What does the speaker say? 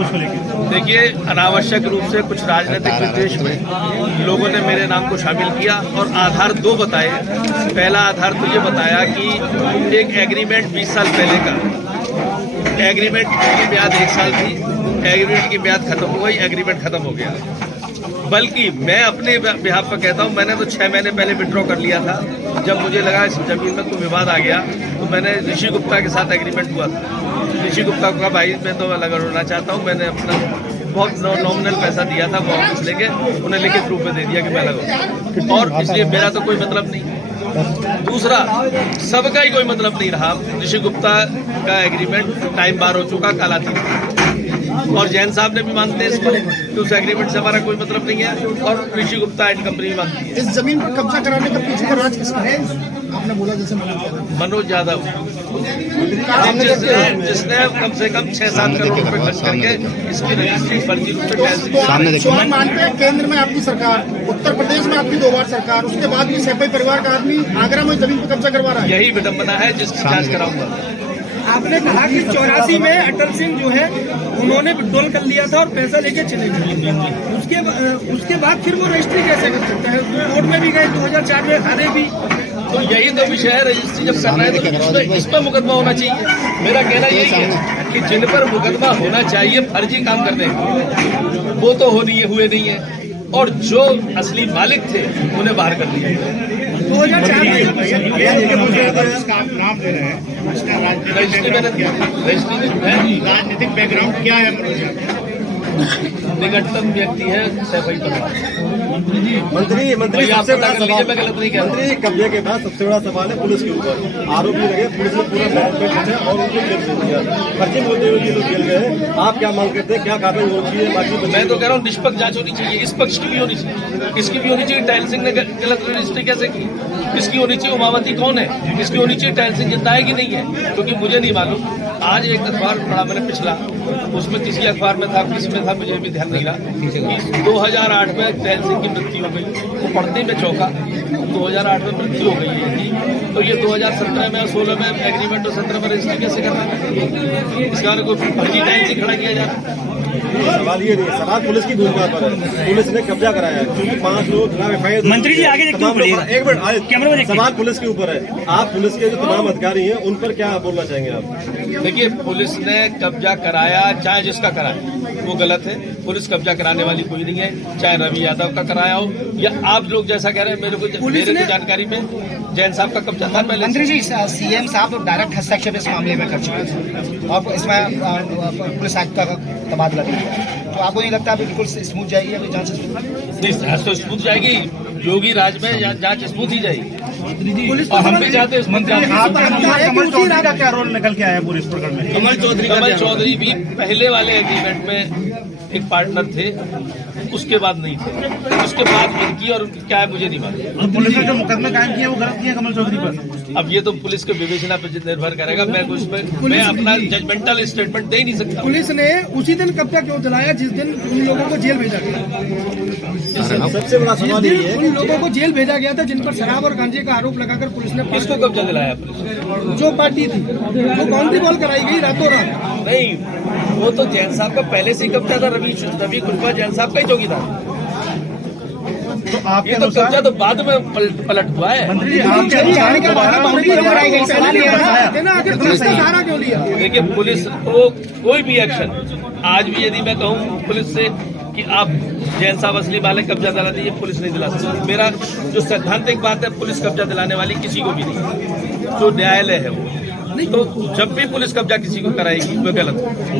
उसको लेकर? देखिए, अनावश्यक रूप से कुछ राजनीतिक विद्वेष में लोगों ने मेरे नाम को शामिल किया और आधार दो बताए। पहला आधार तो ये बताया कि एक एग्रीमेंट 20 साल पहले का, एग्रीमेंट की ब्याज 1 साल थी, एग्रीमेंट की ब्याज खत्म हो गई, एग्रीमेंट खत्म हो गया। बल्कि मैं अपने बिहाफ पर कहता हूं, मैंने तो 6 महीने पहले विड्रॉ कर लिया था। जब मुझे लगा इस जमीन में कोई विवाद आ गया तो मैंने ऋषि गुप्ता के साथ एग्रीमेंट हुआ था। ऋषि गुप्ता का भाई मैं तो अलग होना चाहता हूं, मैंने अपना बहुत नॉमिनल पैसा दिया था, वो ऑफिस लेके उन्हें लिखित रूप में दे दिया कि मैं लगा, और इसलिए मेरा तो कोई मतलब नहीं। दूसरा, सबका ही कोई मतलब नहीं रहा। ऋषि गुप्ता का एग्रीमेंट टाइम बार हो चुका, कालातीत, और जैन साहब ने भी मानते हैं इसको कि उस एग्रीमेंट से हमारा कोई मतलब नहीं है, और ऋषि गुप्ता एंड कंपनी भी मानती है। इस जमीन पर कब्जा कराने का पीछे का राज किसका है? आपने बोला जैसे मनोज यादव, जिसने कम से कम 6-7 करोड़ रुपए खर्च करके इसकी रजिस्ट्री फर्जी रूप से तो आप मानते हैं केंद्र में आपकी सरकार, उत्तर प्रदेश में आपकी 2 बार सरकार, उसके बाद भी सैफई परिवार का आदमी आगरा में जमीन पर कब्जा करवा रहा है? यही विडंबना है जिसकी जांच कराऊंगा। आपने कहा कि 84 में अटल सिंह जो है उन्होंने विड्रॉल कर लिया था और पैसा लेके चले गए, उसके बाद फिर वो रजिस्ट्री कैसे कर सकता है? कोर्ट में भी गए, 2004 में हारे भी। तो यही तो विषय है, रजिस्ट्री जब करना है तो इस पर मुकदमा होना चाहिए। मेरा कहना यही है कि जिन पर मुकदमा होना चाहिए फर्जी काम करने वो तो हुए नहीं है, और जो असली मालिक थे उन्हें बाहर कर दिया। 2004 में नाम ले रहे हैं, राजनीतिक बैकग्राउंड क्या है? निकटतम व्यक्ति है सैफई परिवार। मंत्री सबसे बड़ा सवाल, मैं गलत नहीं कह रहा। मंत्री कब्जे के बाद सबसे बड़ा सवाल है पुलिस के ऊपर। आरोपी लगे, पुलिस ने पूरा मैनेजमेंट है और उनको जेल भेज दिया। फर्जी बोलते हुए ये लोग जेल गए। आप क्या मांग करते हैं, क्या कार्रवाई होनी चाहिए? बाकी मैं तो कह रहा हूँ निष्पक्ष जांच होनी चाहिए, इस पक्ष की भी होनी चाहिए, इसकी भी होनी चाहिए। टहल सिंह ने गलत रजिस्ट्री कैसे की, इसकी होनी चाहिए। उमावती कौन है, इसकी होनी चाहिए। टहल सिंह जिंदा है कि नहीं है, क्योंकि मुझे नहीं मालूम। आज एक अखबार पढ़ा मैंने पिछला, उसमें किसी अखबार में था, किसी में था, मुझे भी ध्यान नहीं रहा, कि 2008 में टहल सिंह की मृत्यु हो गई। वो पढ़ते में चौंका, 2008 में मृत्यु हो गई है, तो ये 2017 में और 16 में एग्रीमेंट और 17 में रजिस्ट्री कैसे करना है? इसका कोई फर्जी टहल सिंह खड़ा किया जा रहा है। सवाल ये नहीं, सवाल पुलिस की भूमिका पर है। पुलिस ने कब्जा कराया है क्योंकि 5 लोग खिलाफ FIR। मंत्री जी आगे एक मिनट, सवाल पुलिस के ऊपर है। आप पुलिस के जो तमाम अधिकारी हैं उन पर क्या बोलना चाहेंगे आप? देखिए, पुलिस ने कब्जा कराया, चाहे जिसका कराया वो गलत है। पुलिस कब्जा कराने वाली कोई नहीं है, चाहे रवि यादव का कराया हो या आप लोग जैसा कह रहे हैं। मेरे को जानकारी में जैन साहब का कब्जा था पहले। मंत्री जी, सीएम साहब तो डायरेक्ट हस्तक्षेप इस मामले में कर चुके हैं और इसमें पुलिस आयुक्त का तबादला भी हुआ, तो आपको नहीं लगता अभी बिल्कुल स्मूथ जाएगी अभी जांच? नहीं, तो स्मूथ जाएगी। योगी राज में जांच स्मूथ ही जाएगी, और हम भी चाहते हैं स्मूथ जांच। कमल चौधरी का क्या रोल निकल के आया पूरे इस प्रकरण में? कमल चौधरी भी पहले वाले एग्रीमेंट में एक पार्टनर थे, उसके बाद नहीं थे, उसके बाद उनकी और क्या है मुझे नहीं मालूम। पुलिस ने जो मुकदमे कायम किए वो गलत किए कमल चौधरी पर। अब ये तो पुलिस के विवेचना पर निर्भर करेगा। मैं अपना जजमेंटल स्टेटमेंट दे ही नहीं सकता। पुलिस ने उसी दिन कब्जा क्यों दिलाया जिस दिन उन लोगों को जेल भेजा गया? सबसे बड़ा सवाल ये है, उन लोगों को जेल भेजा गया था जिन पर शराब और गांजे का आरोप लगाकर पुलिस ने किसको कब्जा दिलाया पुलिस? जो पार्टी थी, जो काउंटी बॉल कराई गई रातों रात। नहीं, वो तो जैन साहब का पहले से ही कब्जा था। रवि कुलवा जैन साहब का ही चौकीदार। तो आपके ये तो कब्जा तो बाद में पलट हुआ है। मंत्री जी आपके सहारा क्यों लिया? देखिए, पुलिस को कोई भी एक्शन, आज भी यदि मैं कहूँ पुलिस से कि आप जैन साहब असली मालिक कब्जा दिला दीजिए, पुलिस नहीं दिला सकती। मेरा जो सैद्धांतिक बात है, पुलिस कब्जा दिलाने वाली किसी को भी नहीं, जो न्यायालय है वो। तो जब भी पुलिस कब्जा किसी को कराएगी वो गलत है।